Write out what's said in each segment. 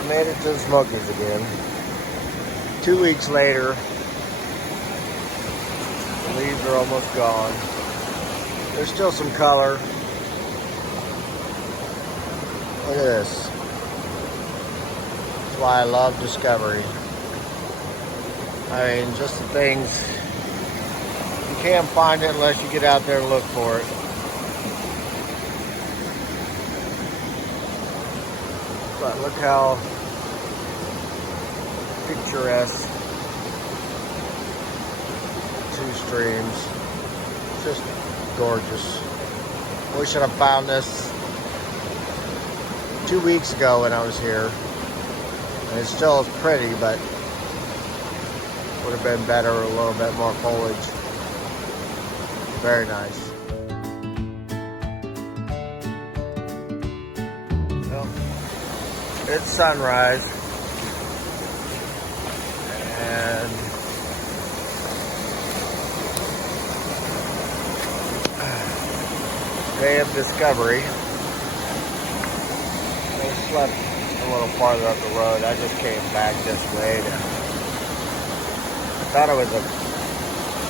I made it to the Smokies again. 2 weeks later, the leaves are almost gone. There's still some color. Look at this. That's why I love Discovery. I mean, just the things, you can't find it unless you get out there and look for it. But look how picturesque. Two streams. Just gorgeous. We should have found this 2 weeks ago when I was here. And it still is pretty, but would have been better, a little bit more foliage. Very nice. Well, it's sunrise. And day of discovery. I slept a little farther up the road. I just came back this way. I thought it was a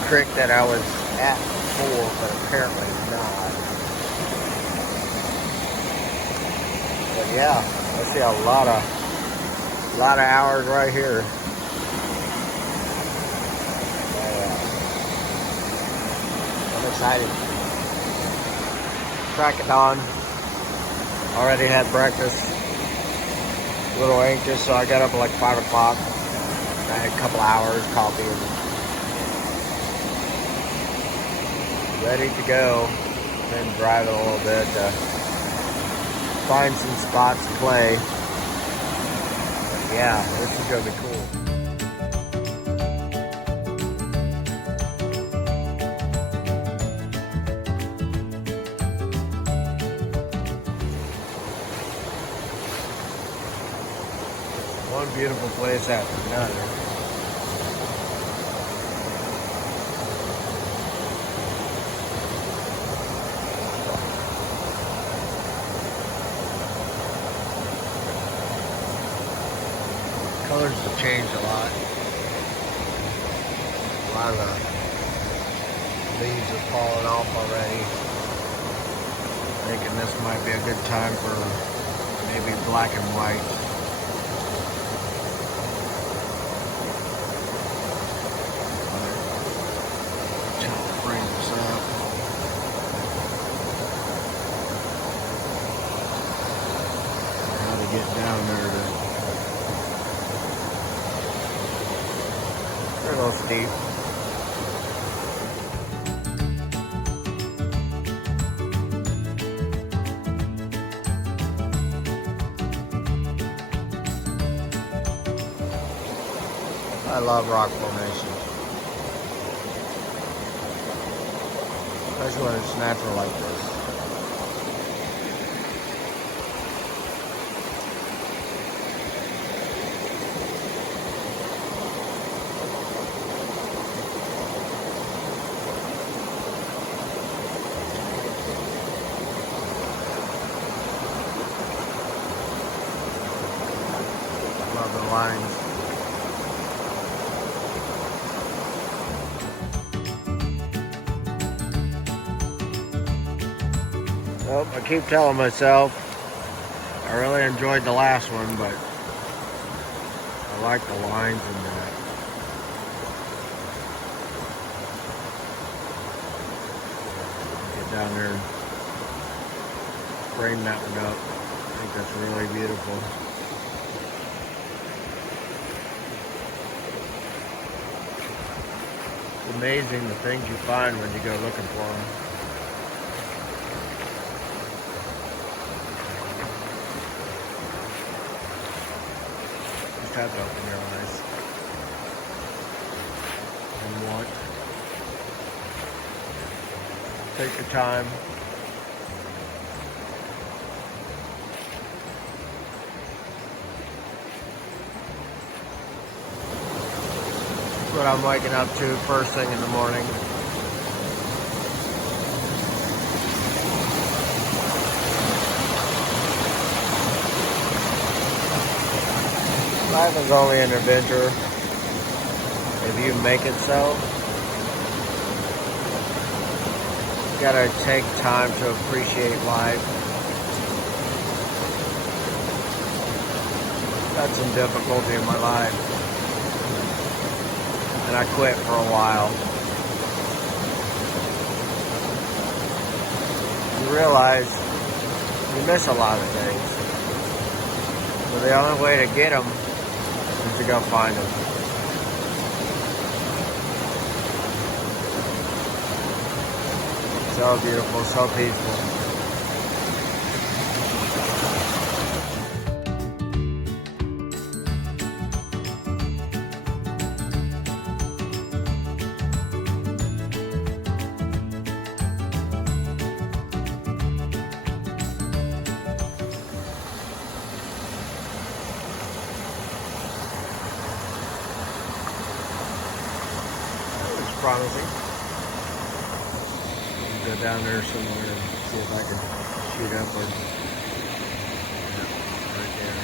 creek that I was at before, but apparently not. But yeah, I see a lot of hours right here. I'm excited. Crack of dawn. Already had breakfast. A little anxious, so I got up at like 5 o'clock. I had a couple hours, coffee, and ready to go. Been driving a little bit to find some spots to play. But yeah, this is gonna be cool. One beautiful place after another. Colors have changed a lot. A lot of the leaves are falling off already. Thinking this might be a good time for maybe black and white. Get down there to, they're a little steep. I love rock formations, especially when it's natural like this. Love the lines. Well, I keep telling myself I really enjoyed the last one, but I like the lines in that. Get down there and frame that one up. I think that's really beautiful. It's amazing the things you find when you go looking for them. Just have to open your eyes and want. Take your time. That's what I'm waking up to first thing in the morning. Life is only an adventure if you make it so. You gotta take time to appreciate life. I've had some difficulty in my life, and I quit for a while. You realize you miss a lot of things. So the only way to get them is to go find them. So beautiful, so peaceful. Promising. I'll go down there somewhere and see if I can shoot upward. Yeah, right there.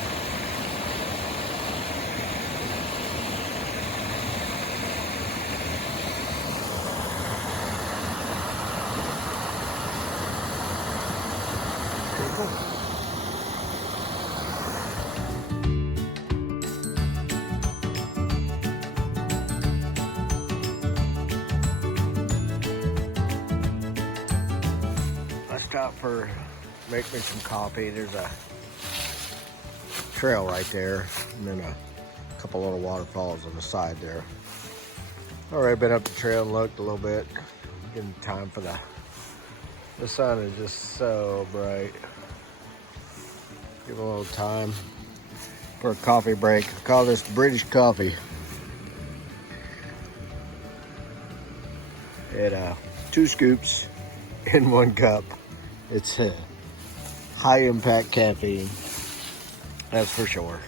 Pretty cool. Stop for make me some coffee. There's a trail right there, and then a couple little waterfalls on the side there. Already been up the trail and looked a little bit. Getting time for the sun is just so bright. Give a little time for a coffee break. I call this British coffee. It 2 scoops in 1 cup. It's high impact caffeine, that's for sure.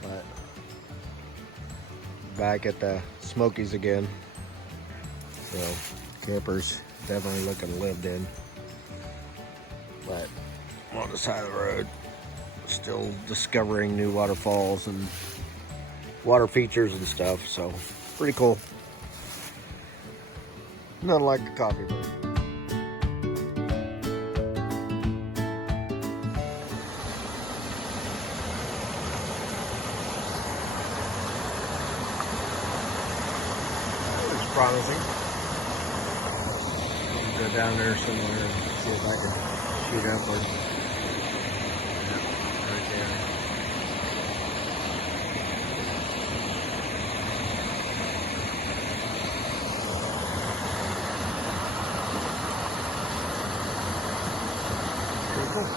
But back at the Smokies again. So campers definitely looking lived in. But I'm on the side of the road, still discovering new waterfalls and water features and stuff. So pretty cool. Nothing like a coffee break. Promising. I'll go down there somewhere and see if I can shoot upward. Yeah, right there. Pretty cool.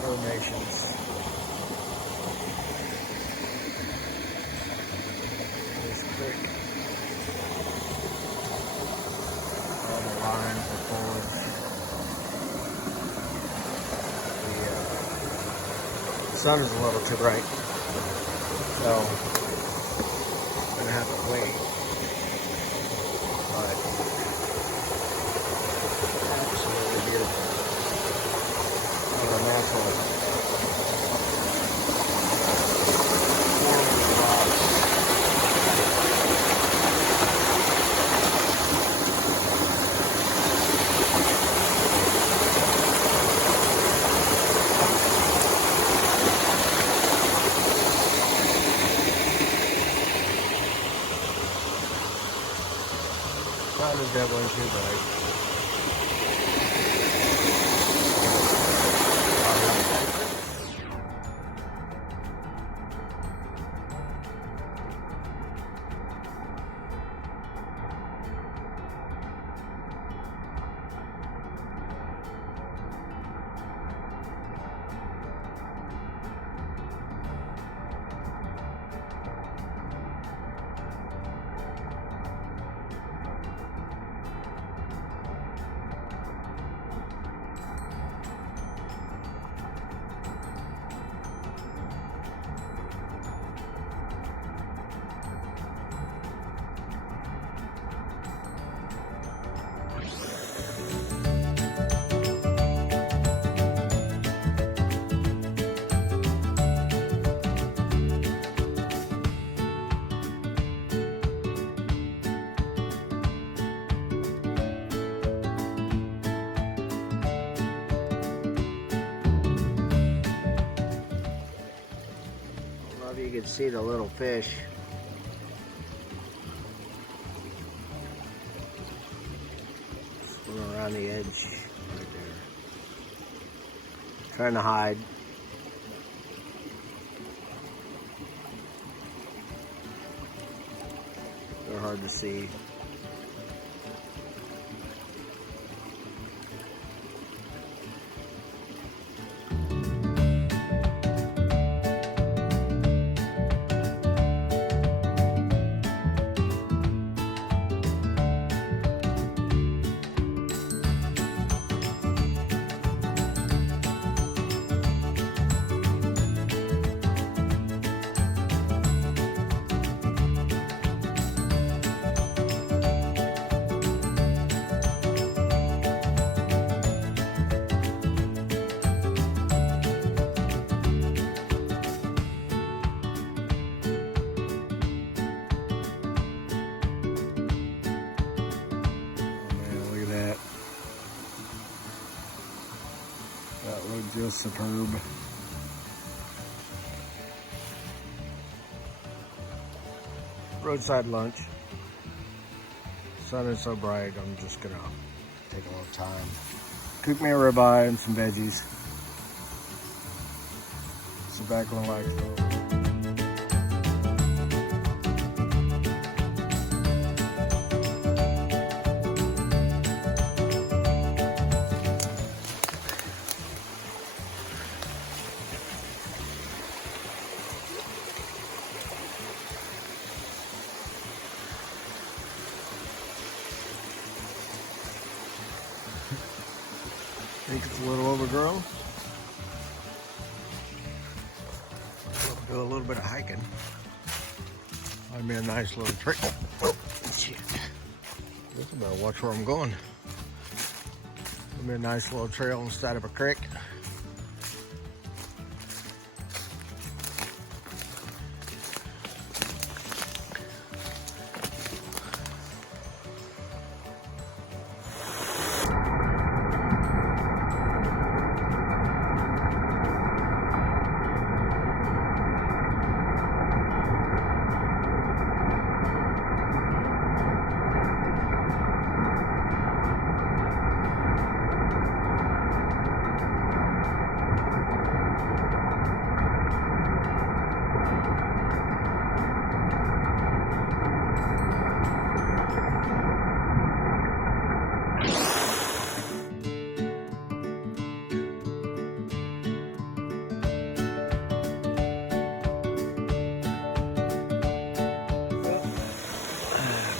Formations. This creek. All the lines of foliage. The sun is a little too bright, so I'm gonna have to wait. But absolutely beautiful. All the natural. Sun is definitely too bright. Maybe you can see the little fish. Swimming around the edge right there. Trying to hide. They're hard to see. That looked just superb. Roadside lunch. Sun is so bright, I'm just gonna take a little time. Cook me a ribeye and some veggies. Sit back and relax. I think it's a little overgrown. We'll do a little bit of hiking. Might be a nice little trick. Oh, shit. I better watch where I'm going. Might be a nice little trail inside of a creek.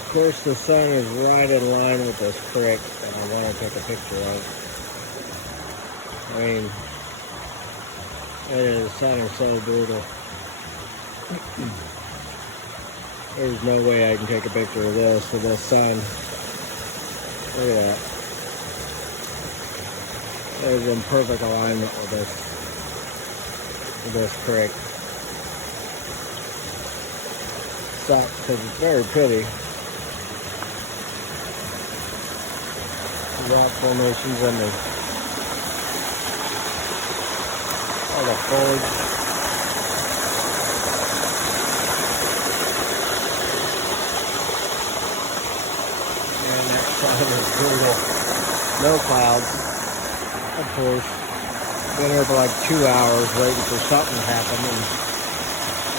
Of course, the sun is right in line with this creek that I want to take a picture of. I mean, the sun is so brutal. There's no way I can take a picture of this with this sun. Look at that. It is in perfect alignment with this creek. Sucks because it's very pretty. Rock formations and all the foliage. And that side is brutal. No clouds, of course. Been here for like 2 hours waiting for something to happen, and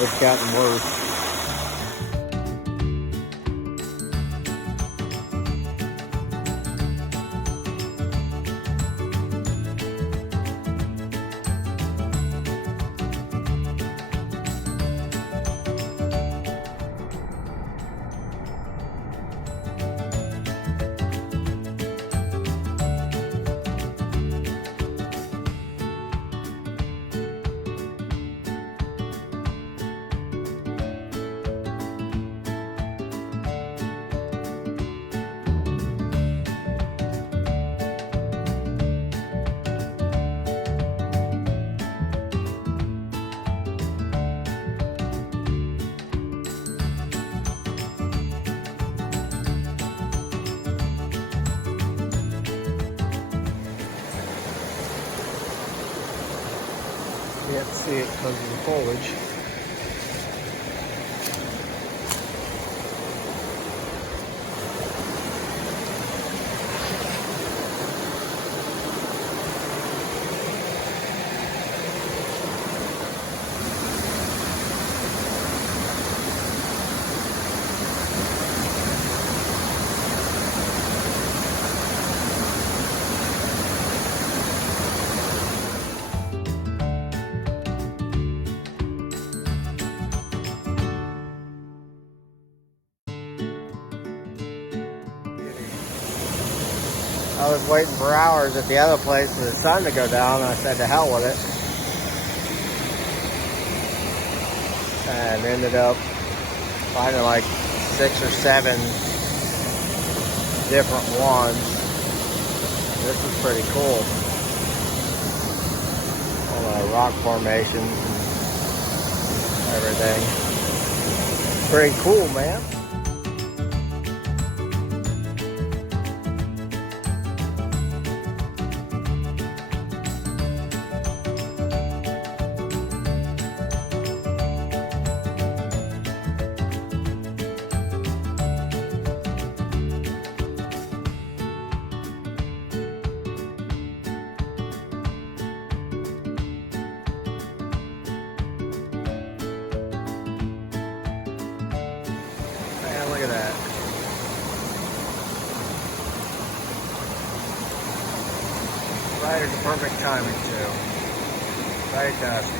it's gotten worse. Can't see it because of the foliage. I was waiting for hours at the other place for the sun to go down, and I said to hell with it. And ended up finding like 6 or 7 different ones. This is pretty cool. All the rock formations and everything. Pretty cool, man. Man, look at that. Right at the perfect timing, too. Right dusk.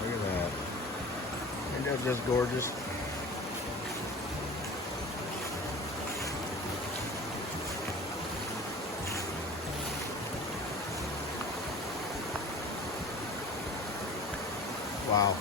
Look at that. Ain't that just gorgeous? Wow.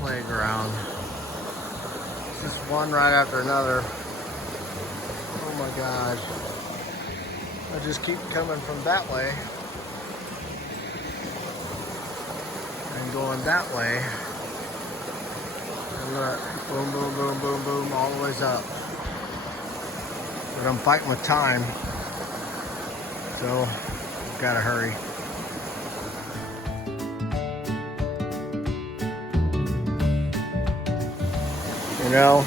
Playground. Just one right after another. Oh my God. I just keep coming from that way and going that way. And look, boom, boom, boom, boom, boom, all the ways up. But I'm fighting with time, so gotta hurry. You know,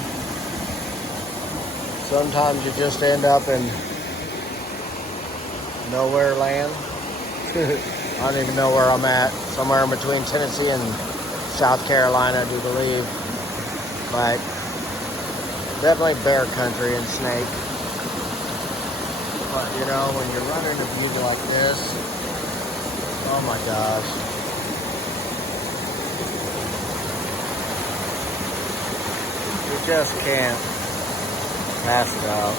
sometimes you just end up in nowhere land. I don't even know where I'm at. Somewhere in between Tennessee and South Carolina, I do believe. But definitely bear country and snake. But you know, when you're running a view like this, oh my gosh. You just can't pass it out.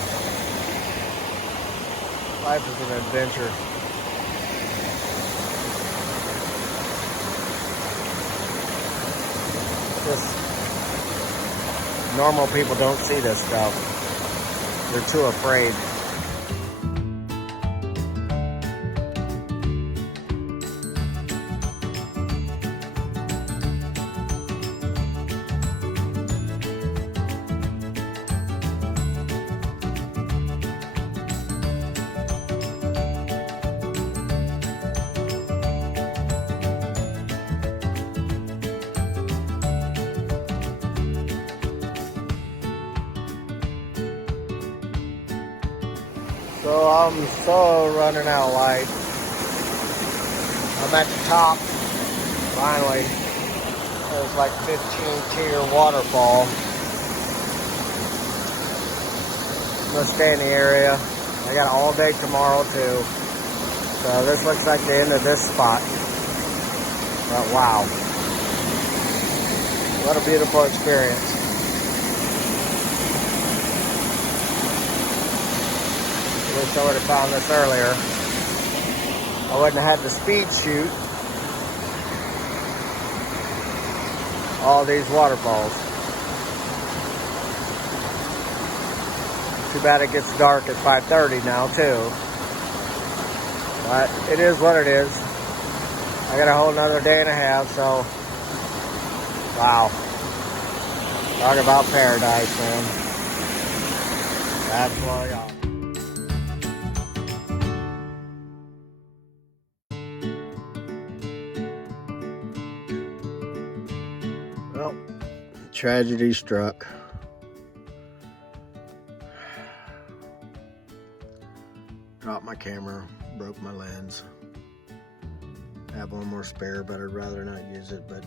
Life is an adventure. Just normal people don't see this stuff. They're too afraid. So I'm so running out of light. I'm at the top, finally. There's like 15-tier waterfall. I'm gonna stay in the area. I got all day tomorrow too. So this looks like the end of this spot. But wow. What a beautiful experience. Wish I would have found this earlier. I wouldn't have had the speed shoot all these waterfalls. Too bad it gets dark at 5:30 now too. But it is what it is. I got a whole nother day and a half, so wow. Talk about paradise, man. That's where y'all. Well, tragedy struck. Dropped my camera, broke my lens. I have one more spare, but I'd rather not use it, but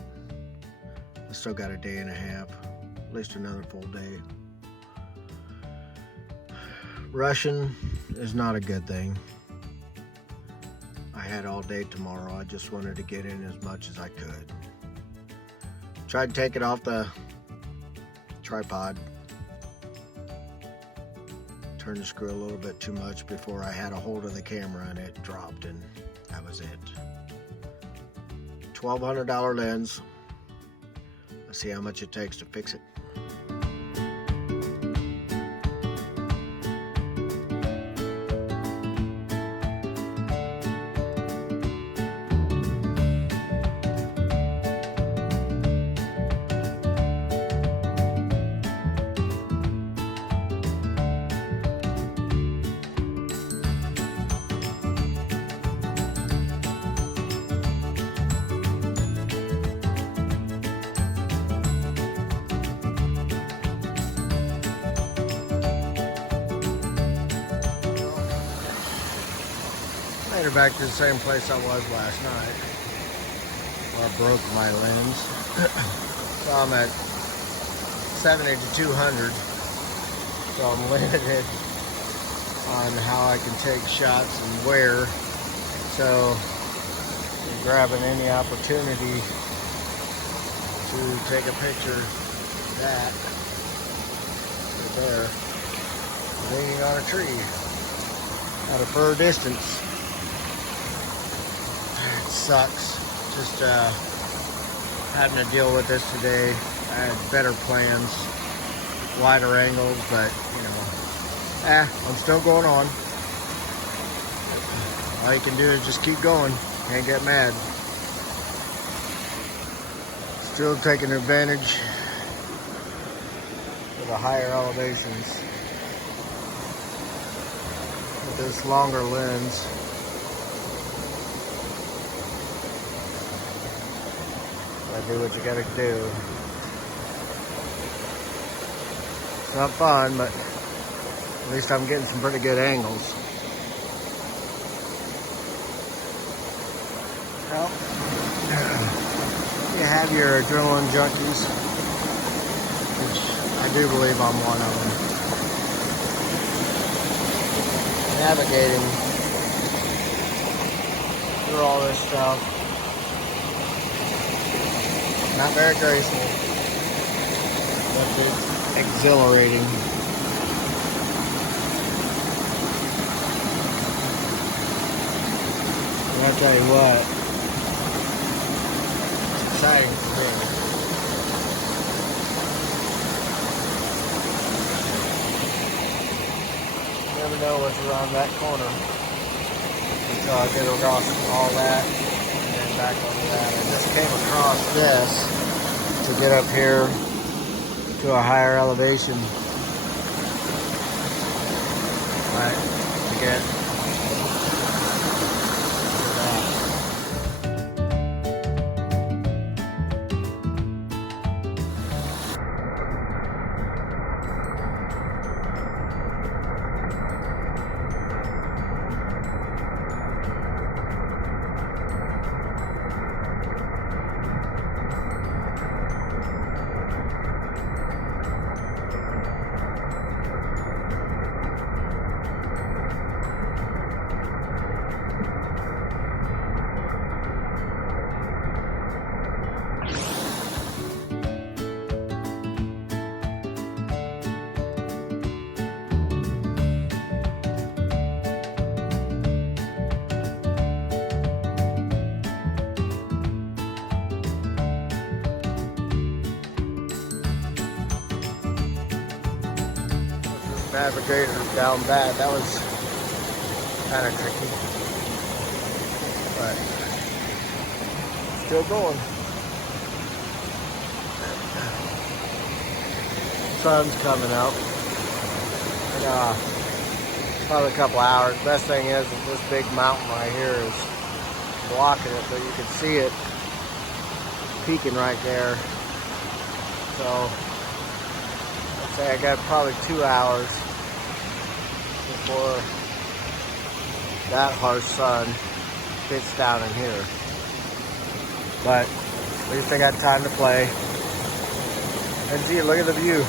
I still got a day and a half, at least another full day. Rushing is not a good thing. I had all day tomorrow. I just wanted to get in as much as I could. Tried to take it off the tripod. Turned the screw a little bit too much before I had a hold of the camera and it dropped, and that was it. $1,200 lens. Let's see how much it takes to fix it. Made it back to the same place I was last night, where I broke my lens. So I'm at 70 to 200, so I'm limited on how I can take shots and where. So I'm grabbing any opportunity to take a picture of that right there, leaning on a tree at a fur distance. Sucks. Just having to deal with this today. I had better plans, wider angles, but you know, I'm still going on. All you can do is just keep going. Can't get mad. Still taking advantage of the higher elevations with this longer lens. Do what you gotta do. It's not fun, but at least I'm getting some pretty good angles. Well, you have your adrenaline junkies, which I do believe I'm one of them. Navigating through all this stuff. Not very graceful, but it's exhilarating. And I'll tell you what, it's exciting for me. You never know what's around that corner until I get across all that. Back over that. I just came across this to get up here to a higher elevation. But again, navigator down that was kind of tricky. still going. Sun's coming up. And, probably a couple hours. Best thing is that this big mountain right here is blocking it, but you can see it peaking right there. So I'd say I got probably 2 hours before that harsh sun hits down in here. But at least I got time to play. And see, look at the view.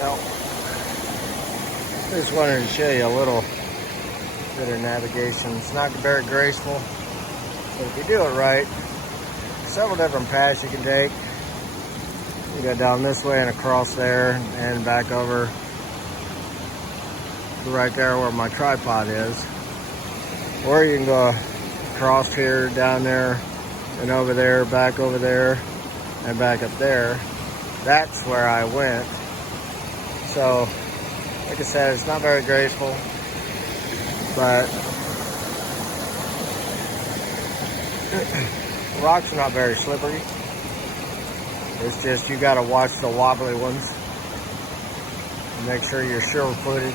Well, just wanted to show you a little bit of navigation. It's not very graceful, but if you do it right, several different paths you can take. You go down this way and across there and back over to right there where my tripod is. Or you can go across here, down there, and over there, back over there, and back up there. That's where I went. So, like I said, it's not very graceful, but the rocks are not very slippery. It's just you gotta watch the wobbly ones and make sure you're sure-footed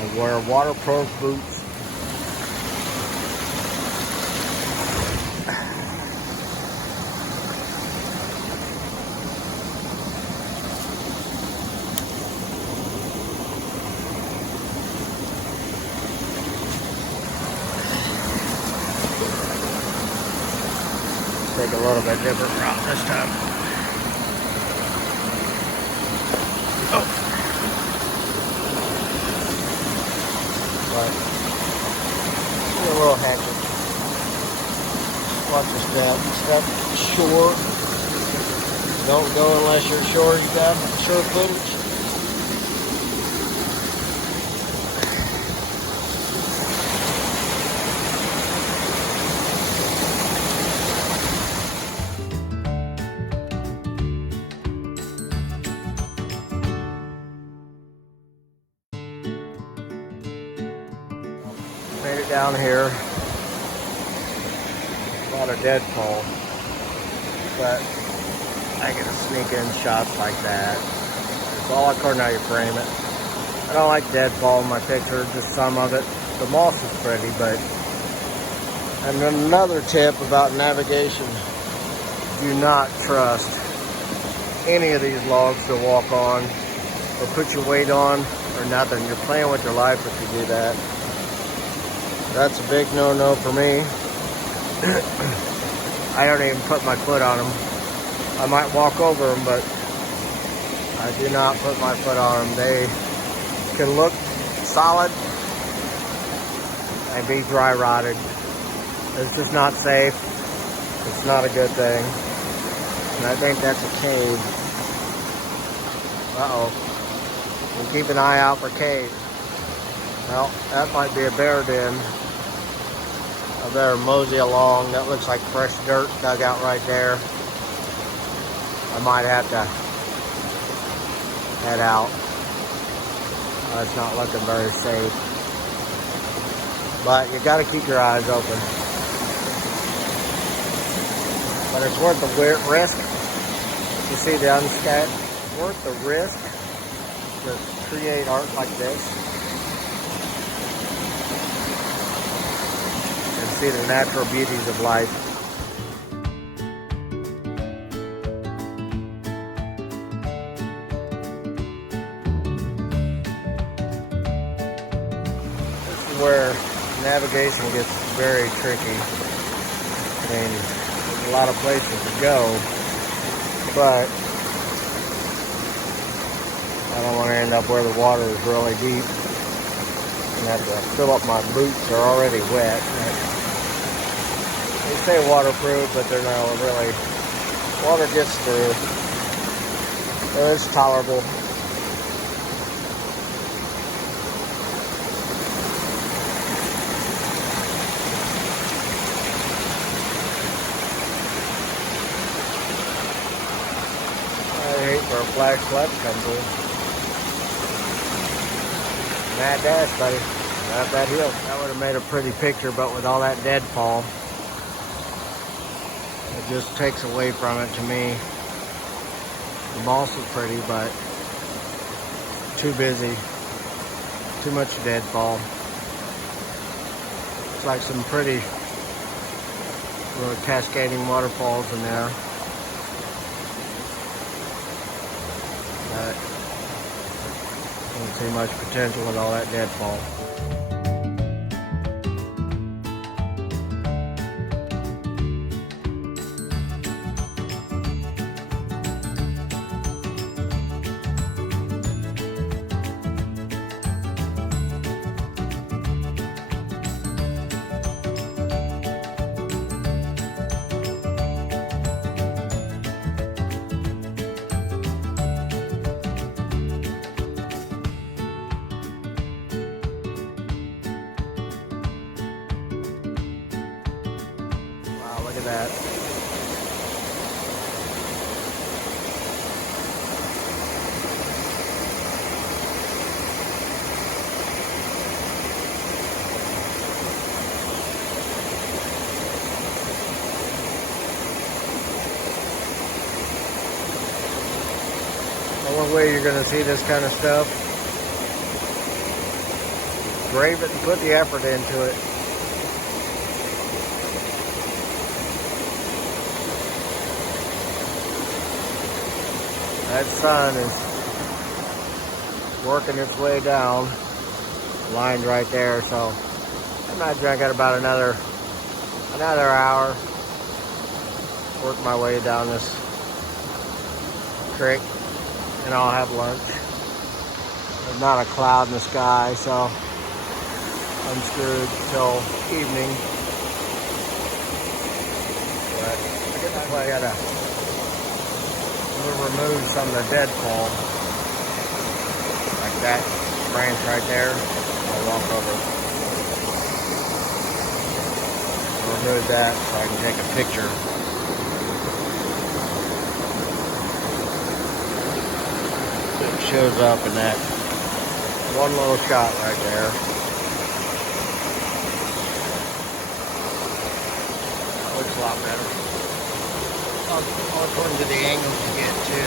and wear waterproof boots. Take a little bit different route this time. Oh. But a little hectic. Watch your step short. Don't go unless you're sure you got sure footage. Made it down here. A lot of deadfall, but I get to sneak in shots like that. It's all according to how you frame it. I don't like deadfall in my picture, just some of it. The moss is pretty, but... And another tip about navigation, do not trust any of these logs to walk on or put your weight on or nothing. You're playing with your life if you do that. That's a big no-no for me. I don't even put my foot on them. I might walk over them, but I do not put my foot on them. They can look solid and be dry rotted. It's just not safe. It's not a good thing. And I think that's a cave. Uh-oh. We'll keep an eye out for caves. Well, that might be a bear den. I better mosey along. That looks like fresh dirt dug out right there. I might have to head out. It's not looking very safe. But you gotta keep your eyes open. But it's worth the risk. You see the unscat? Worth the risk to create art like this. And see the natural beauties of life. where navigation gets very tricky. I mean, there's a lot of places to go, but I don't want to end up where the water is really deep and have to fill up my boots. They're already wet. They say waterproof, but they're not really. Water gets through. So it's tolerable. I hate where a flash flood comes in. Mad dash, buddy. Not that hill. That would have made a pretty picture, but with all that deadfall, it just takes away from it to me. The moss is pretty, but too busy. Too much deadfall. It's like some pretty little cascading waterfalls in there. But I don't see much potential with all that deadfall. Look at that. The only way you're going to see this kind of stuff, brave it and put the effort into it. That sun is working its way down, lined right there. So I imagine I got about another hour. Work my way down this creek, and I'll have lunch. There's not a cloud in the sky, so I'm screwed till evening. But I guess I gotta. We'll remove some of the deadfall, like that branch right there. I'll walk over, remove that so I can take a picture. It shows up in that one little shot right there. That looks a lot better. All according to the angles you get to.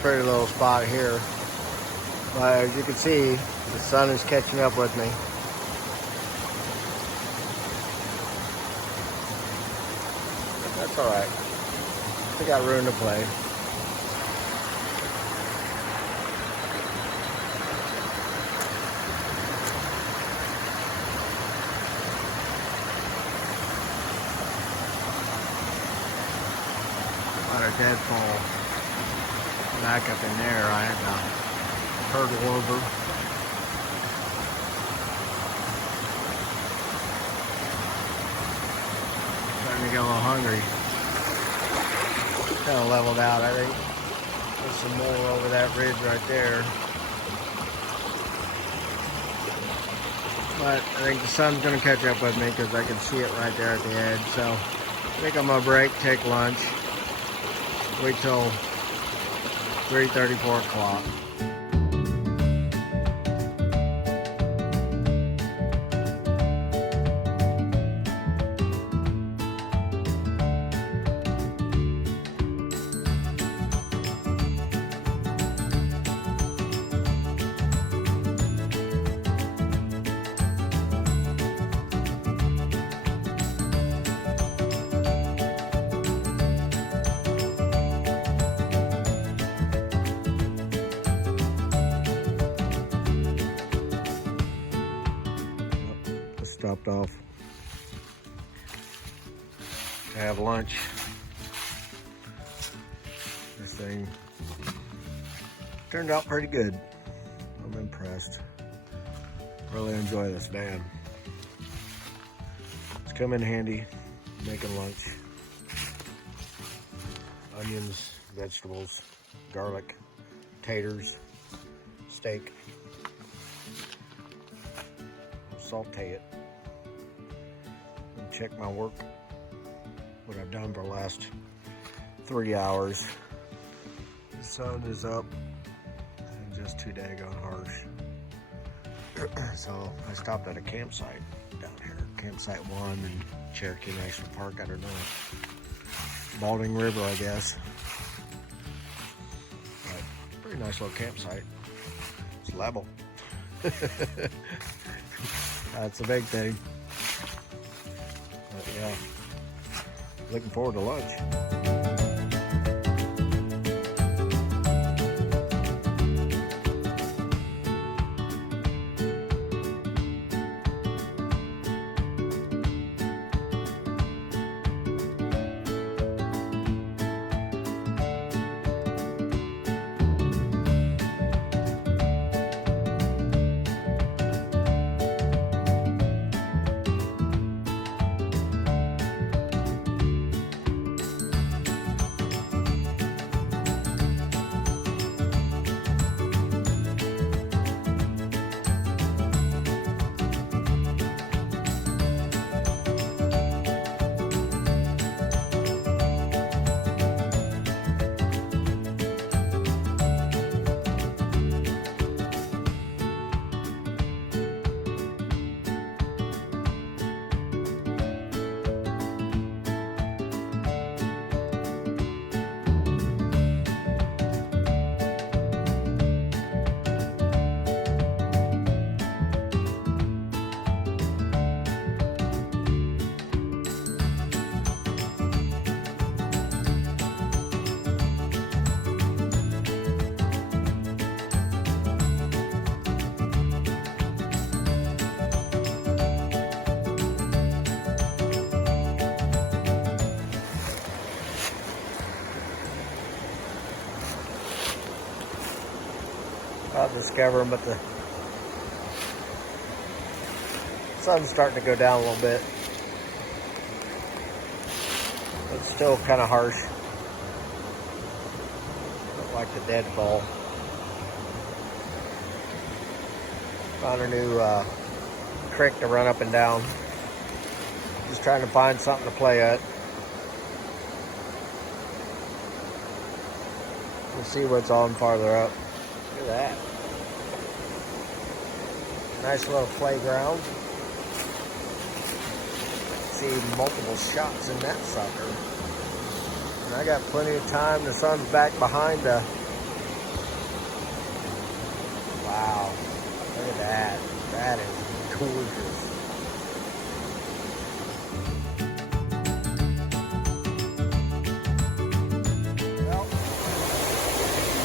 Pretty little spot here, but as you can see, the sun is catching up with me. But that's all right. We got room to play. A lot of deadfall. Back up in there, I had to hurdle over. Starting to get a little hungry. kind of leveled out. I think there's some more over that ridge right there. But I think the sun's going to catch up with me because I can see it right there at the edge. So I think I'm going to break, take lunch, wait till 3:30, 4 o'clock. Stopped off to have lunch. This thing turned out pretty good. I'm impressed. Really enjoy this van. It's come in handy making lunch. Onions, vegetables, garlic, taters, steak. Saute it. Check my work, what I've done for the last 3 hours. The sun is up and just too daggone harsh. So I stopped at a campsite down here, campsite 1 in Cherokee National Park. I don't know, Balding River, I guess. But pretty nice little campsite. It's level. That's a big thing. But yeah, looking forward to lunch. I'll discover them, but the sun's starting to go down a little bit. It's still kind of harsh. Don't like the deadfall. Found a new creek to run up and down. Just trying to find something to play at. We'll see what's on farther up. Look at that. Nice little playground. See multiple shots in that sucker. And I got plenty of time. The sun's back behind the... Wow. Look at that. That is gorgeous. Well,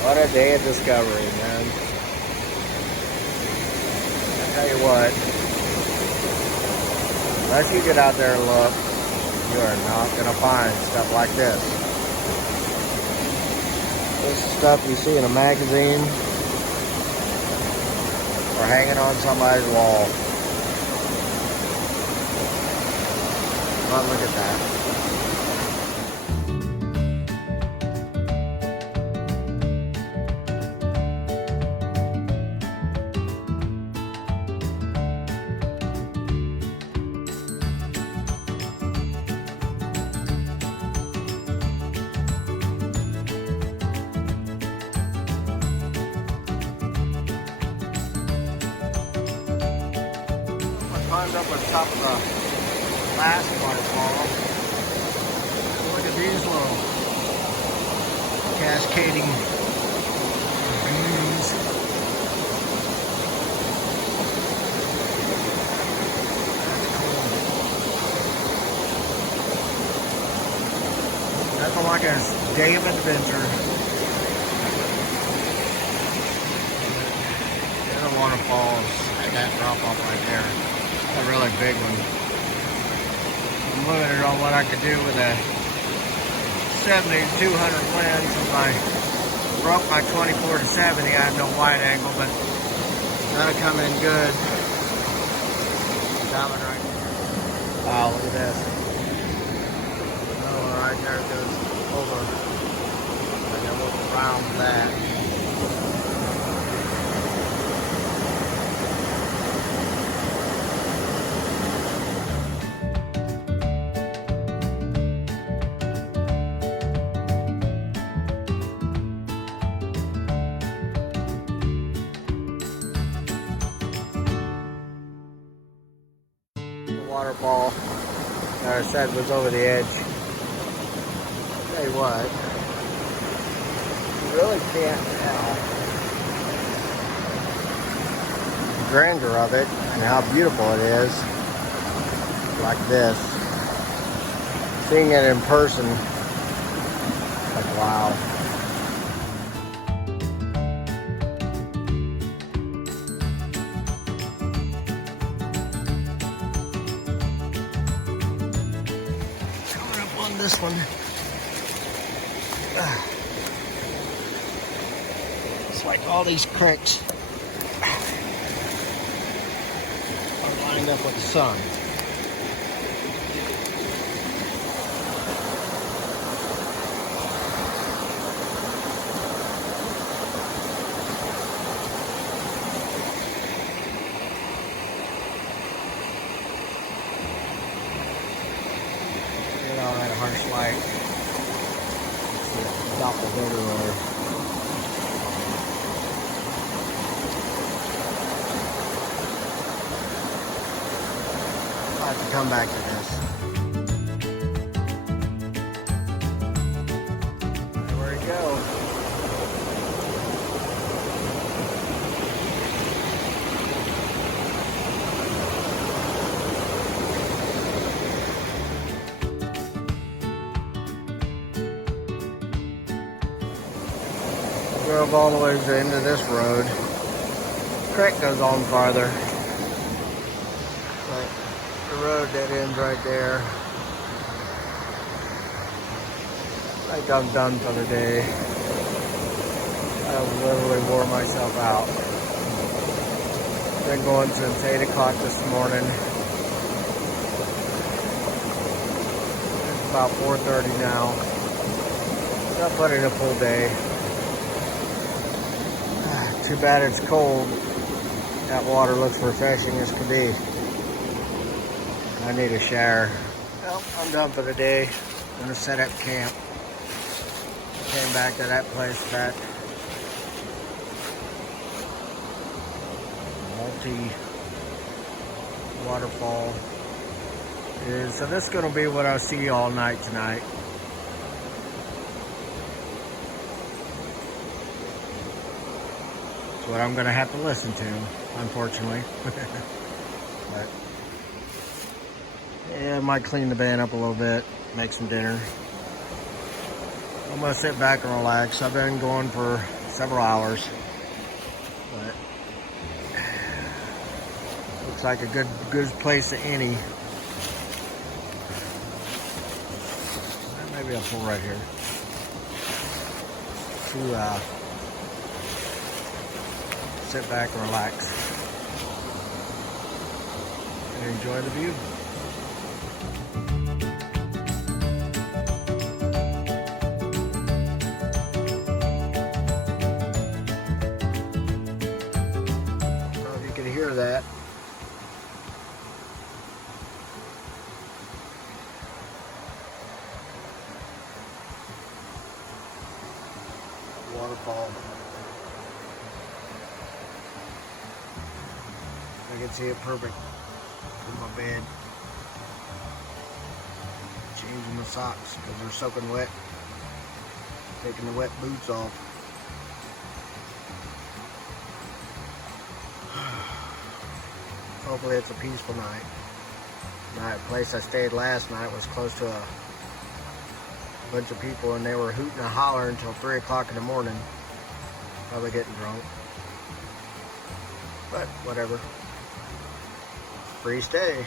what a day of discovery, man. I tell you what, unless you get out there and look, you are not going to find stuff like this. This is stuff you see in a magazine or hanging on somebody's wall. Come on, look at that. was up on top of the last waterfall. Look at these little cascading beauties. Nothing like a day of adventure. The other waterfalls had that drop off right there. A really big one. I'm limited on what I could do with a 70-200 lens. If I broke my 24-70, I had no wide angle, but that'll come in good. That one right there. Wow, look at this. Oh, right there it goes over. I can look around that. Waterfall that I said was over the edge. Tell you what, you really can't tell the grandeur of it and how beautiful it is like this. Seeing it in person, like wow. This one, it's like all these creeks are lined up with the sun. Harsh light. Doppelganger. I'll have to come back to this. There we go. Drove all the way to the end of this road. Creek goes on farther. But the road that ends right there. I think I'm done for the day. I literally wore myself out. Been going since 8 o'clock this morning. It's about 4:30 now. Not put in a full day. Too bad it's cold. That water looks refreshing as could be. I need a shower. Well, I'm done for the day. I'm gonna set up camp. Came back to that place that waterfall is. So this is gonna be what I'll see all night tonight. What I'm gonna have to listen to, unfortunately. But yeah, I might clean the van up a little bit, make some dinner. I'm gonna sit back and relax. I've been going for several hours, but looks like a good place to any. Maybe I'll pull right here to sit back and relax and enjoy the view. I don't know if you can hear that. Waterfall. I can see it perfect in my bed. Changing my socks because they're soaking wet. Taking the wet boots off. Hopefully it's a peaceful night. The place I stayed last night was close to a bunch of people and they were hooting and hollering until 3 o'clock in the morning. Probably getting drunk. But whatever. Free stay.